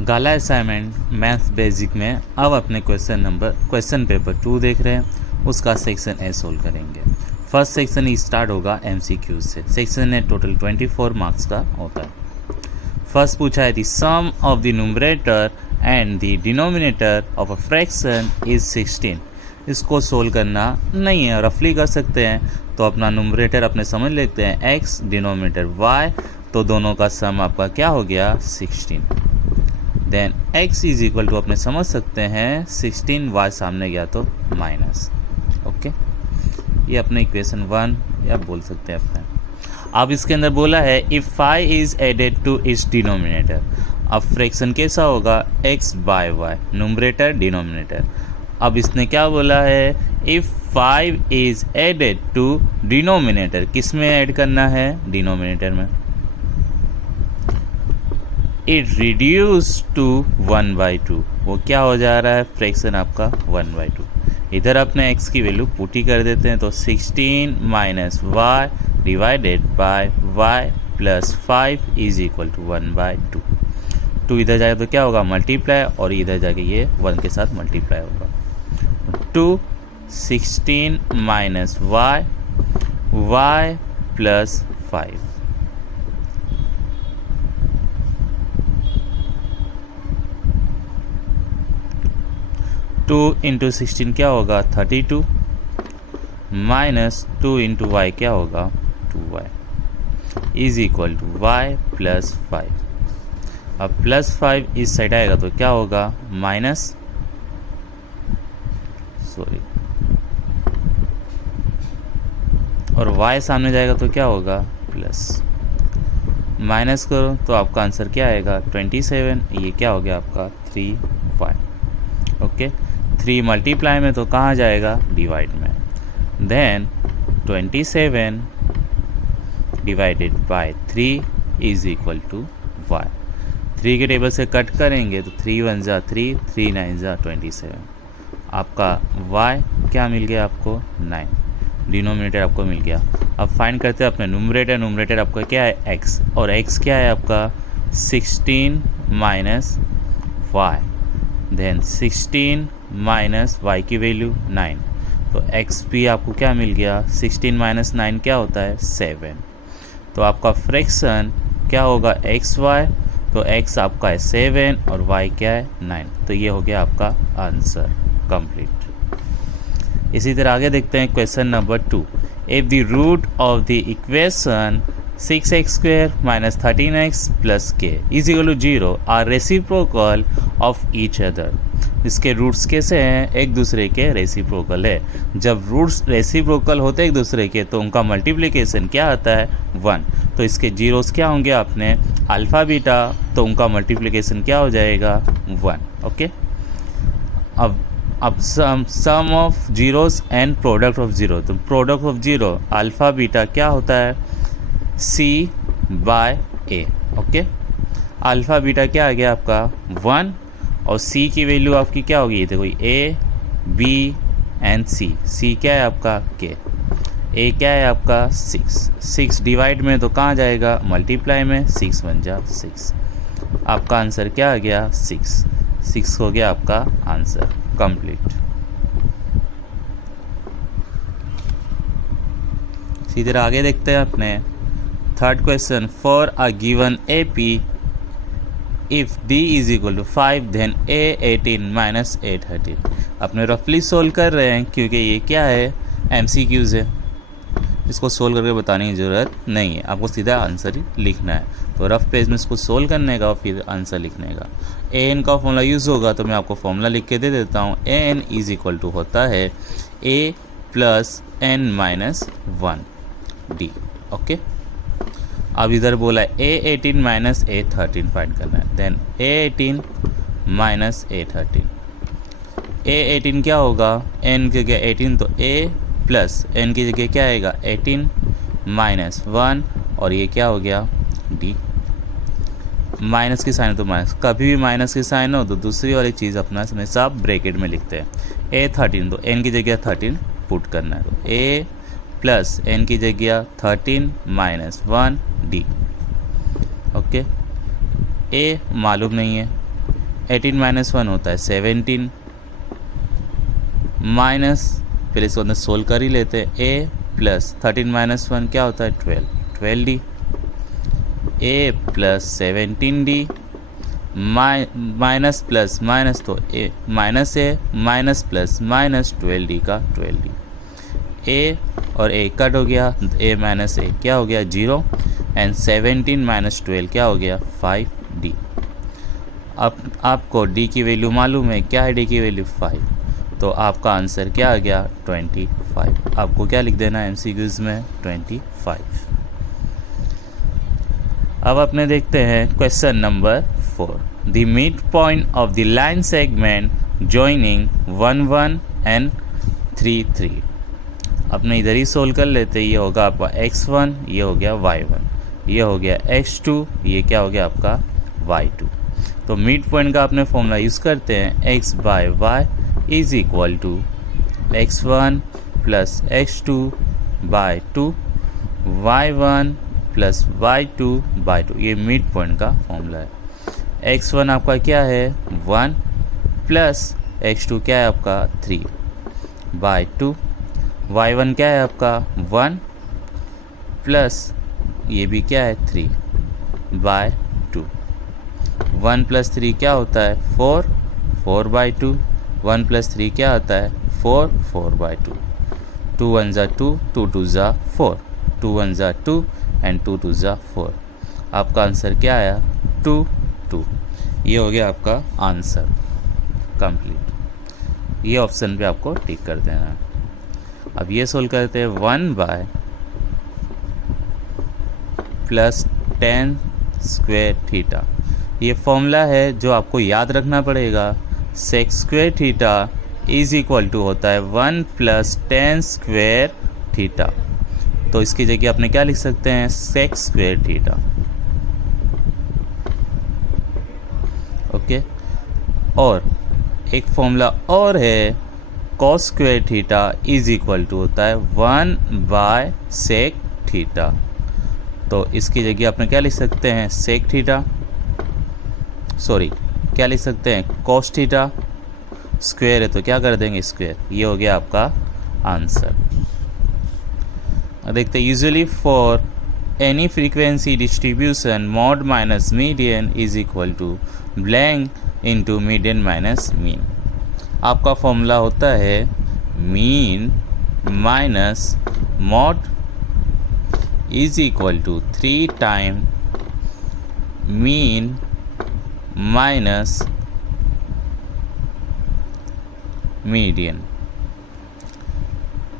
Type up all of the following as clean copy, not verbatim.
गाला assignment maths basic में अब अपने क्वेश्चन पेपर 2 देख रहे हैं, उसका सेक्शन ए सोल्व करेंगे। फर्स्ट सेक्शन ही स्टार्ट होगा एमसीक्यू से। सेक्शन ए टोटल 24 मार्क्स का होता है। फर्स्ट पूछा है the sum of the numerator and the denominator of a fraction is 16। इसको सोल्व करना नहीं है, रफली कर सकते हैं। तो अपना न्यूमरेटर अपने समझ लेते हैं x, डिनोमिनेटर y, तो दोनों का सम आपका क्या हो गया 16। Then x is equal to अपने समझ सकते हैं 16, y सामने गया तो माइनस। ओके, ये अपने इक्वेशन 1 या बोल सकते हैं अपने। अब इसके अंदर बोला है if 5 is added to its denominator. अब फ्रैक्शन कैसा होगा x by y, numerator denominator. अब इसने क्या बोला है if 5 is added to denominator, किस में ऐड करना है डिनोमिनेटर में। इट रिड्यूस टू 1/2, वो क्या हो जा रहा है फ्रैक्शन आपका 1/2। इधर अपने x की वैल्यू पुटी कर देते हैं तो 16 minus y divided by y plus 5 is equal to 1/2। 2 इधर जाएगा तो क्या होगा मल्टीप्लाई, और इधर जाके ये 1 के साथ मल्टीप्लाई होगा। 2 16 माइनस y प्लस 5। 2 इंटू 16 क्या होगा 32, माइनस 2 इंटू वाई क्या होगा 2y is equal to y plus 5। अब प्लस 5 इस साइड आएगा तो क्या होगा माइनस, सॉरी, और y सामने जाएगा तो क्या होगा प्लस। माइनस करो तो आपका आंसर क्या आएगा 27। ये क्या हो गया आपका 3y। ओके, 3 मल्टीप्लाई में तो कहाँ जाएगा डिवाइड में। Then 27 divided by 3 is equal to y। 3 के टेबल से कट करेंगे तो 3 1 जा 3, 3 9 जा 27। आपका y क्या मिल गया आपको 9, डिनोमिनेटर आपको मिल गया। अब फाइंड करते हैं अपने न्यूमरेटर। न्यूमरेटर आपका क्या है x, और x क्या है आपका 16 minus y। Then 16 minus y की वैल्यू 9, तो x भी आपको क्या मिल गया 16 माइनस 9 क्या होता है 7। तो आपका फ्रैक्शन क्या होगा xy, तो x आपका है 7 और y क्या है 9। तो ये हो गया आपका आंसर कंप्लीट। इसी तरह आगे देखते हैं question number 2। If the root of the equation 6x square minus 13x plus k is equal to 0 are reciprocal of each other. इसके रूट्स कैसे हैं एक दूसरे के रेसिप्रोकल है। जब रूट्स रेसिप्रोकल होते हैं एक दूसरे के तो उनका मल्टीप्लिकेशन क्या आता है 1। तो इसके जीरोस क्या होंगे आपने अल्फ़ा बीटा, तो उनका मल्टीप्लिकेशन क्या हो जाएगा 1। ओके, अब sum of zeros and product of zero. तो product of zero alpha beta क्या होता है c by a। Okay, alpha beta क्या आ गया आपका 1, और c की वैल्यू आपकी क्या होगी देखो a b एंड c क्या है आपका k, a क्या है आपका 6 डिवाइड में तो कहाँ जाएगा मल्टीप्लाई में, 6 1 जा 6। आपका आंसर क्या आ गया 6 हो गया आपका आंसर कंप्लीट। इसी तरह आगे देखते हैं अपने third question. For a given AP if D is equal to 5 then A 18 minus A 13। अपने रफली सोल्व कर रहे हैं क्योंकि ये क्या है MCQs है, इसको सोल्व करके बताने की ज़रूरत नहीं है, आपको सीधा आंसर ही लिखना है। तो रफ पेज में इसको सोल्व करने का फिर आंसर लिखने का। AN का फॉर्मूला यूज़ होगा तो मैं आपको फॉर्मूला लिख के दे देता हूँ। AN इज इक्वल टू होता है A plus N minus 1D। Okay, अब इधर बोला है A18 माइनस A13 फाइंड करना है। Then A18 minus A13, A18 क्या होगा N की जगह 18 तो A प्लस N की जगह क्या आएगा 18 माइनस 1, और ये क्या हो गया D। माइनस की साइन तो माइनस, कभी भी माइनस की साइन हो तो दूसरी वाली चीज़ अपना हमेशा ब्रैकेट में लिखते हैं। A13 तो N की जगह 13 पुट करना है, तो A प्लस N की जगह 13 माइनस 1D। ओके, A मालूम नहीं है 18 माइनस 1 होता है 17 माइनस, फिर इसको अंदर सोल्व कर ही लेते हैं, ए प्लस 13 माइनस 1 क्या होता है 12d, A plus 17d minus plus minus, तो A minus A minus plus minus 12d का 12d, ए और ए कट हो गया, ए माइनस ए क्या हो गया 0 एंड 17 माइनस 12 क्या हो गया 5d। अब आपको d की वैल्यू मालूम है, क्या है d की वैल्यू 5, तो आपका आंसर क्या आ गया 25। आपको क्या लिख देना है MCQs में 25। अब अपने देखते हैं question number 4। The mid point of the line segment joining 1 1 and 3 3। अपने इधर ही सोल्व कर लेते हैं। ये होगा आपका x1, ये हो गया y1, ये हो गया x2, ये क्या हो गया आपका y2। तो मिड पॉइंट का अपने फॉर्मूला यूज़ करते हैं, x by y is equal to x1 plus x2 by 2 y1 plus y2 by 2। ये मिड पॉइंट का फॉर्मूला है। x1 आपका क्या है 1 प्लस x2 क्या है आपका 3 बाय 2, y1 क्या है आपका 1 प्लस ये भी क्या है 3 बाय 2। 1 प्लस 3 क्या होता है 4, 4 बाय 2, 1 प्लस 3 क्या होता है 4, 4 बाय 2, 2 1 ज़ा 2, 2 2 ज़ा 4, 2 1 ज़ा 2 एंड 2 2 ज़ा 4। आपका आंसर क्या आया 2 2। ये हो गया आपका आंसर कंप्लीट। ये ऑप्शन पे आपको टिक कर देना है। अब ये सोल्व करते हैं 1 बाय प्लस 10 स्क्वायर थीटा। ये फॉर्मूला है जो आपको याद रखना पड़ेगा। Sec square theta is equal to होता है 1 प्लस 10 स्क्वायर थीटा। तो इसकी जगह अपने क्या लिख सकते हैं सेक स्क्वायर थीटा। ओके, और एक फॉर्मूला और है cos square theta is equal to होता है 1 बाय सेक थीटा। तो इसकी जगह अपने क्या लिख सकते हैं सेक थीटा, सॉरी क्या लिख सकते हैं कॉस थीटा। स्क्वायर है तो क्या कर देंगे स्क्वायर। ये हो गया आपका आंसर। देखते हैं usually for any frequency distribution mode minus median is equal to blank into median minus mean. आपका फॉर्मूला होता है mean minus mode is equal to 3 time mean minus median.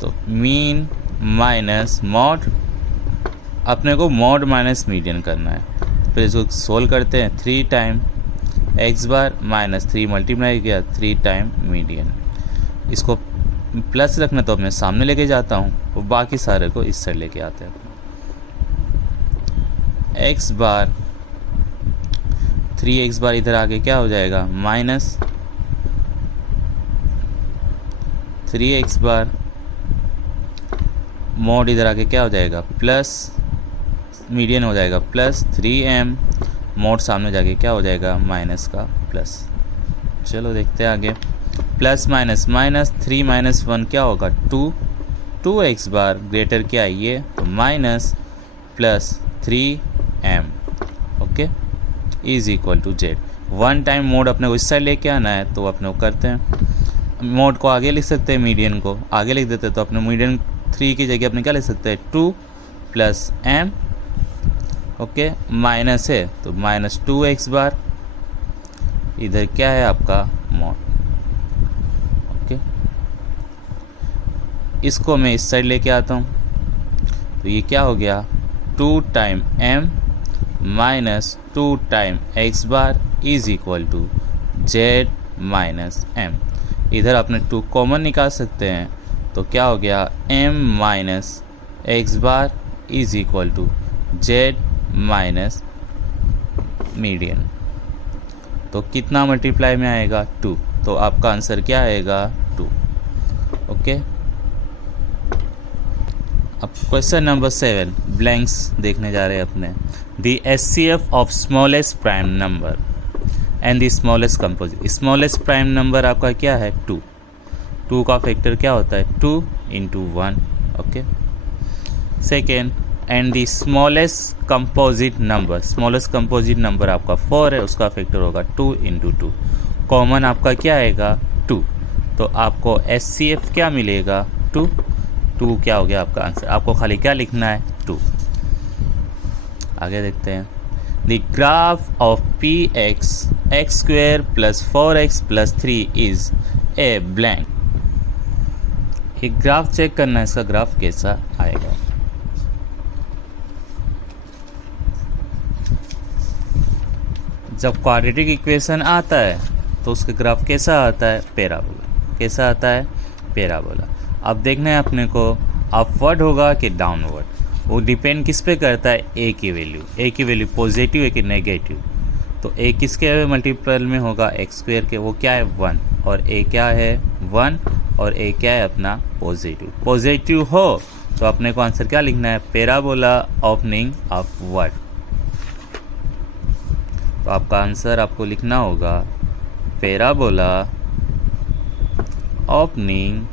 तो मीन माइनस मॉड, अपने को mod minus median करना है। फिर इसको सोल्व करते हैं 3 टाइम एक्स बार माइनस 3 मल्टीप्लाई किया 3 टाइम मीडियन। इसको प्लस रखना तो मैं सामने लेके जाता हूँ और बाकी सारे को इस साइड लेके आते हैं। एक्स बार 3x बार इधर आके क्या हो जाएगा माइनस 3x बार, मोड इधर आके क्या हो जाएगा प्लस मीडियन हो जाएगा प्लस 3m, मोड सामने जाके क्या हो जाएगा माइनस का प्लस। चलो देखते हैं आगे। प्लस माइनस माइनस 3 माइनस 1 क्या होगा 2, 2x बार ग्रेटर क्या है ये तो minus plus 3m। Okay is equal to z. 1 time mode अपने को इस साइड लेके आना है तो अपने को करते हैं। मोड को आगे लिख सकते हैं, मीडियन को आगे लिख देते हैं। तो अपने मीडियन 3 की जगह अपने क्या लिख सकते हैं 2 प्लस m। ओके माइनस है तो माइनस 2x बार, इधर क्या है आपका मोड। ओके इसको मैं इस साइड लेके आता हूँ तो ये क्या हो गया 2 time m minus 2 time x bar is equal to z minus m। इधर अपने 2 कॉमन निकाल सकते हैं तो क्या हो गया m minus x bar is equal to z minus median. तो कितना मल्टीप्लाई में आएगा 2। तो आपका आंसर क्या आएगा 2। ओके अब क्वेश्चन नंबर 7 ब्लैंक्स देखने जा रहे हैं अपने। The HCF of smallest prime number. And the smallest composite, smallest prime number आपका क्या है 2, 2 का फैक्टर क्या होता है 2 × 1, okay. Second, and the smallest composite number, smallest composite number आपका 4 है, उसका फैक्टर होगा 2 × 2, कॉमन आपका क्या आएगा 2, तो आपको HCF क्या मिलेगा 2, 2 क्या हो गया आपका आंसर, आपको खाली क्या लिखना है 2। आगे देखते हैं, the graph of Px x² + 4x + 3 is a blank. एक ग्राफ चेक करना है, इसका ग्राफ कैसा आएगा। जब क्वाड्रेटिक इक्वेशन आता है तो उसका ग्राफ कैसा आता है, पैराबोला। कैसा आता है, पैराबोला। अब देखना है अपने को अपवर्ड होगा कि डाउनवर्ड, वो डिपेंड किस पे करता है, ए की वैल्यू पॉजिटिव है कि नेगेटिव। तो ए किसके मल्टीपल में होगा, x² के, वो क्या है 1, और ए क्या है 1, और ए क्या है अपना पॉजिटिव हो तो अपने को आंसर क्या लिखना है, पैराबोला ओपनिंग अपवर्ड। तो आपका आंसर आपको लिखना होगा पैराबोला ओपनिंग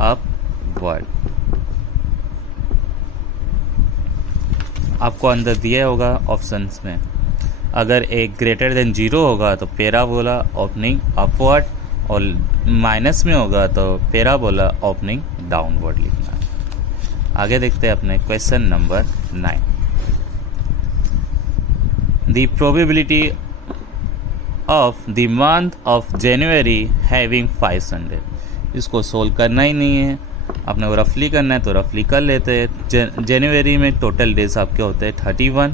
अपवर्ड। आपको अंदर दिया होगा ऑप्शंस में, अगर एक ग्रेटर देन 0 होगा तो पैराबोला ओपनिंग अपवर्ड, और माइनस में होगा तो पैराबोला ओपनिंग डाउनवर्ड लिखना है। आगे देखते हैं अपने question number 9। The probability of the month of January having 5 Sunday, इसको सोल्व करना ही नहीं है, आपने वो रफली करना है तो रफली कर लेते हैं। जनवरी में टोटल डेज आपके होते हैं 31,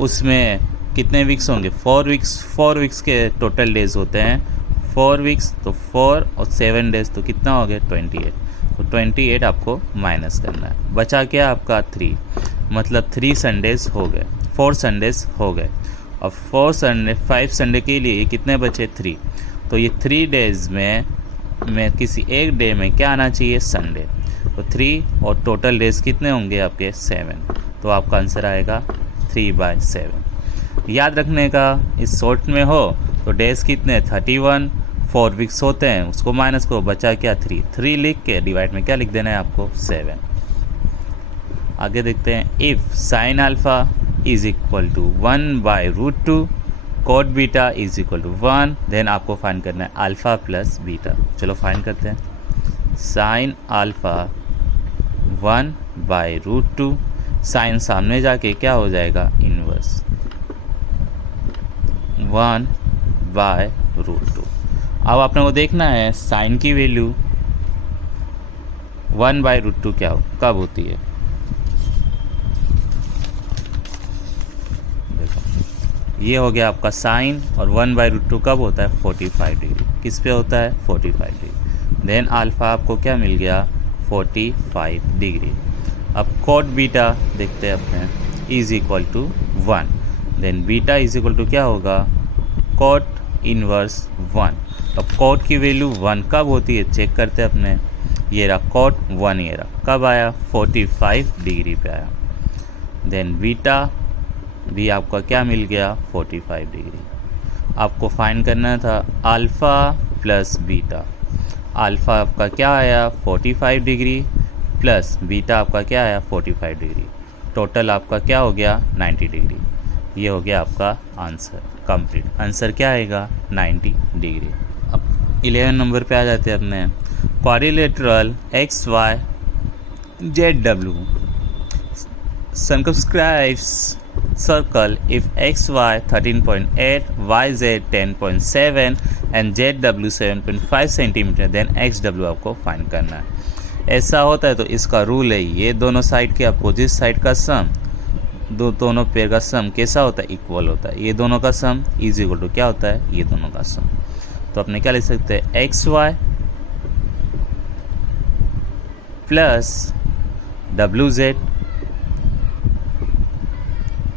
उसमें कितने वीक्स होंगे 4 वीक्स के टोटल डेज होते हैं 4 वीक्स, तो 4 और 7 डेज तो कितना हो गया 28, तो 28 आपको माइनस करना है। बचा क्या आपका 3, मतलब 3 संडेज हो गए, 4 संडेज हो गए। और 5 संडे के लिए कितने बचे 3, तो ये 3 डेज में किसी एक डे में क्या आना चाहिए संडे, तो 3 और टोटल डेज कितने होंगे आपके 7, तो आपका आंसर आएगा 3/7। याद रखने का, इस शॉर्ट में हो तो डेज कितने 31, 4 वीक्स होते हैं, उसको माइनस को बचा क्या 3 लिख के डिवाइड में क्या लिख देना है आपको 7। आगे देखते हैं, if sine alpha is equal to 1/√2 cot beta is equal to 1, then आपको फाइंड करना है अल्फा प्लस बीटा। चलो फाइंड करते हैं। साइन अल्फा 1/√2, साइन सामने जाके क्या हो जाएगा इनवर्स 1/√2। अब आपने वो देखना है साइन की वैल्यू 1/√2 क्या कब होती है, ये हो गया आपका साइन, और 1/√2 कब होता है 45 डिग्री, किस पे होता है 45 डिग्री। देन अल्फा आपको क्या मिल गया 45 डिग्री। अब कॉट बीटा देखते हैं अपने is equal to 1, then beta is equal to क्या होगा कॉट इनवर्स 1। अब कॉट की वैल्यू 1 कब होती है चेक करते हैं अपने, ये रहा कॉट 1, ये रहा कब आया 45 डिग्री पे आया। देन बीटा भी आपका क्या मिल गया 45 डिग्री। आपको फाइंड करना था अल्फ़ा प्लस बीटा, अल्फ़ा आपका क्या आया 45 डिग्री प्लस बीटा आपका क्या आया 45 डिग्री, टोटल आपका क्या हो गया 90 डिग्री। ये हो गया आपका आंसर कंप्लीट। आंसर क्या आएगा 90 डिग्री। अब 11 नंबर पे आ जाते हैं अपने, quadrilateral XY ZW circumscribes circle if XY 13.8, YZ 10.7 and ZW 7.5 centimetre, then XW आपको फाइंड करना है। ऐसा होता है तो इसका रूल है, ये दोनों साइड के अपोजिट साइड का सम, दोनों पेयर का सम कैसा होता है इक्वल होता है। ये दोनों का सम इज इक्वल टू क्या होता है ये दोनों का सम। तो अपने क्या लिख सकते हैं XY plus WZ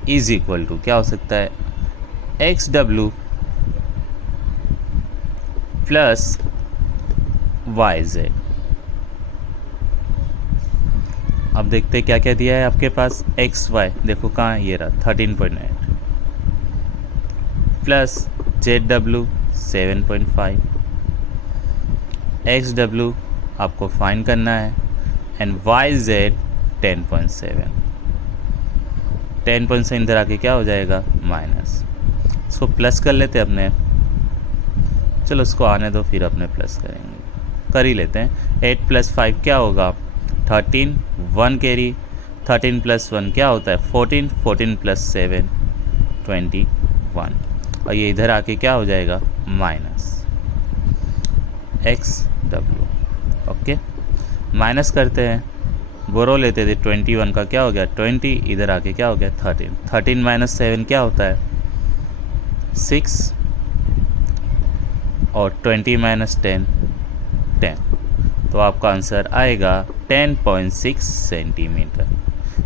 is equal to क्या हो सकता है XW प्लस YZ। अब देखते हैं क्या क्या दिया है आपके पास। एक्स वाई देखो कहाँ, ये रहा 13.8 plus Z W 7.5, x W आपको फाइंड करना है एंड वाई जेड 10.7। 10.7 इधर आके क्या हो जाएगा माइनस। इसको प्लस कर लेते हैं अपने, चलो उसको आने दो फिर अपने प्लस करेंगे, कर ही लेते हैं। 8 + 5 क्या होगा 13, 1 कैरी, 13 + 1 क्या होता है 14, 14 + 7 21, और ये इधर आके क्या हो जाएगा minus x W. Okay minus करते हैं, बोरो लेते थे 21 का क्या हो गया 20, इधर आके क्या हो गया 13, 13 - 7 क्या होता है 6, और 20 - 10 10, तो आपका आंसर आएगा 10.6 सेंटीमीटर।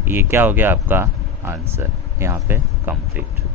ये क्या हो गया आपका आंसर यहाँ पे कंप्लीट।